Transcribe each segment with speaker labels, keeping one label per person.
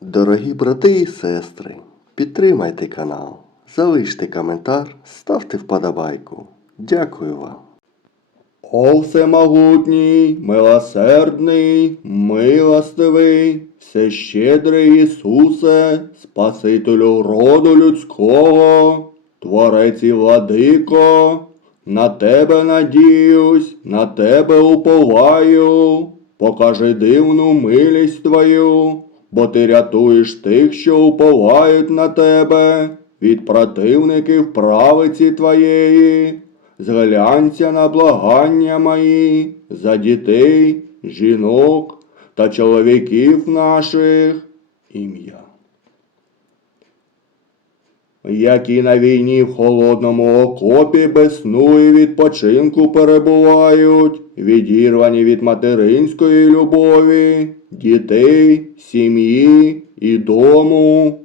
Speaker 1: Дорогі брати і сестри, підтримайте канал, залиште коментар, ставте вподобайку. Дякую вам. О всемогутній, милосердний, милостивий, всещедрий Ісусе, Спасителю роду людського, Творець і владико, на тебе надіюсь, на тебе уповаю, покажи дивну милість твою, бо ти рятуєш тих, що уповають на тебе, від противників правиці твоєї. Зглянься на благання мої за дітей, жінок та чоловіків наших ім'я. Які на війні в холодному окопі без сну і відпочинку перебувають, відірвані від материнської любові, дітей, сім'ї і дому,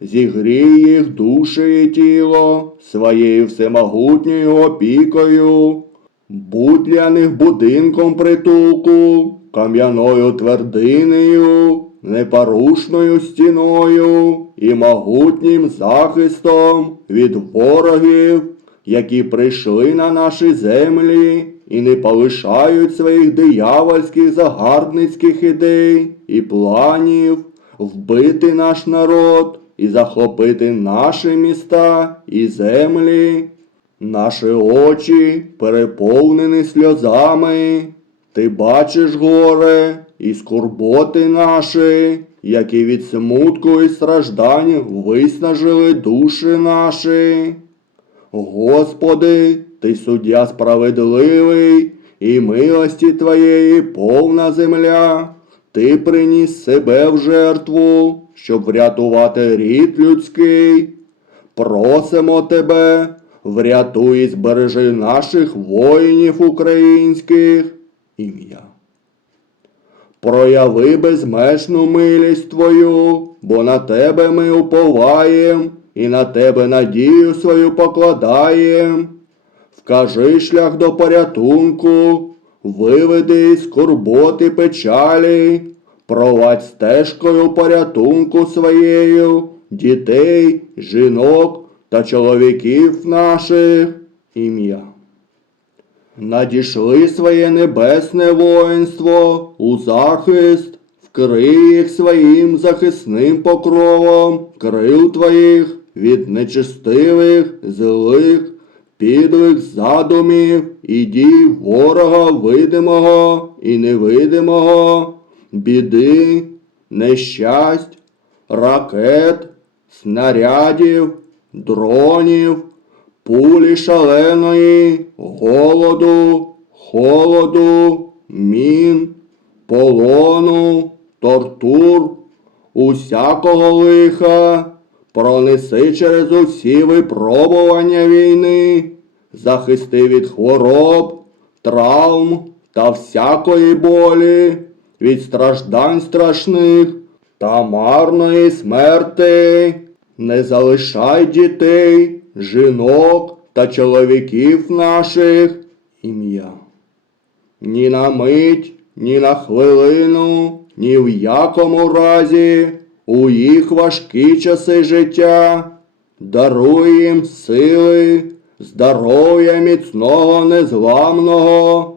Speaker 1: зігрій їх душі і тіло своєю всемогутньою опікою, будь для них будинком притулку, кам'яною твердинею, непорушною стіною і могутнім захистом від ворогів, які прийшли на наші землі і не полишають своїх диявольських загарбницьких ідей і планів вбити наш народ і захопити наші міста і землі. Наші очі переповнені сльозами. Ти бачиш горе і скорботи наші, які від смутку і страждань виснажили душі наші. Господи, ти суддя справедливий, і милості Твоєї повна земля. Ти приніс себе в жертву, щоб врятувати рід людський. Просимо тебе, врятуй і збережи наших воїнів українських ім'я. Прояви безмежну милість Твою, бо на тебе ми уповаєм, і на тебе надію свою покладаєм. Вкажи шлях до порятунку, виведи із скорботи печалі, провадь стежкою порятунку своєю, дітей, жінок та чоловіків наших ім'я. Надійшли своє небесне воїнство у захист, вкрий їх своїм захисним покровом, крил твоїх від нечестивих, злих, підлих задумів. І дій ворога видимого і невидимого, біди, нещасть, ракет, снарядів, дронів, пулі шаленої, голоду, холоду, мін, полону, тортур, усякого лиха, пронеси через усі випробування війни, захисти від хвороб, травм та всякої болі, від страждань страшних та марної смерти. Не залишай дітей, жінок та чоловіків наших ім'я. Ні на мить, ні на хвилину, ні в якому разі у їх важкі часи життя. Даруй їм сили, здоров'я міцного, незламного,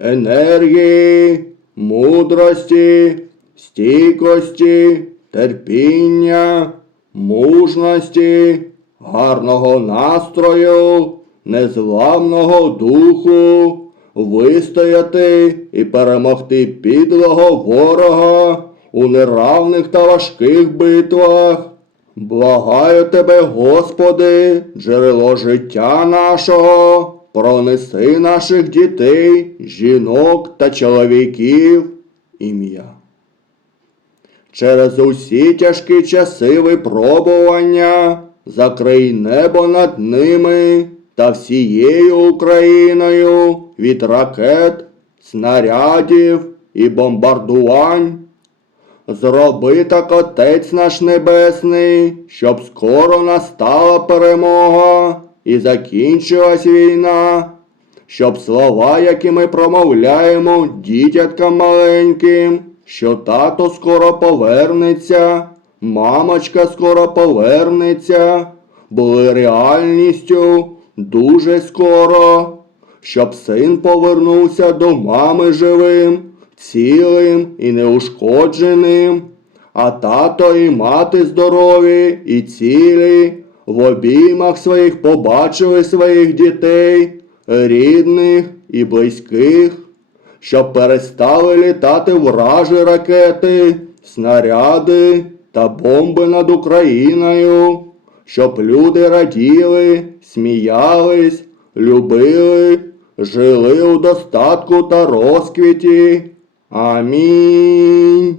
Speaker 1: енергії, мудрості, стійкості, терпіння, мужності, гарного настрою, незламного духу, вистояти і перемогти підлого ворога у неравних та важких битвах. Благаю тебе, Господи, джерело життя нашого, пронеси наших дітей, жінок та чоловіків ім'я. Через усі тяжкі часи випробування закрий небо над ними та всією Україною від ракет, снарядів і бомбардувань. Зроби так Отець наш Небесний, щоб скоро настала перемога і закінчилась війна, щоб слова, які ми промовляємо дітяткам маленьким, що тато скоро повернеться, мамочка скоро повернеться, були реальністю дуже скоро, щоб син повернувся до мами живим, цілим і неушкодженим, а тато і мати здорові і цілі, в обіймах своїх побачили своїх дітей, рідних і близьких. Щоб перестали літати вражі ракети, снаряди та бомби над Україною, щоб люди раділи, сміялись, любили, жили у достатку та розквіті. Амінь.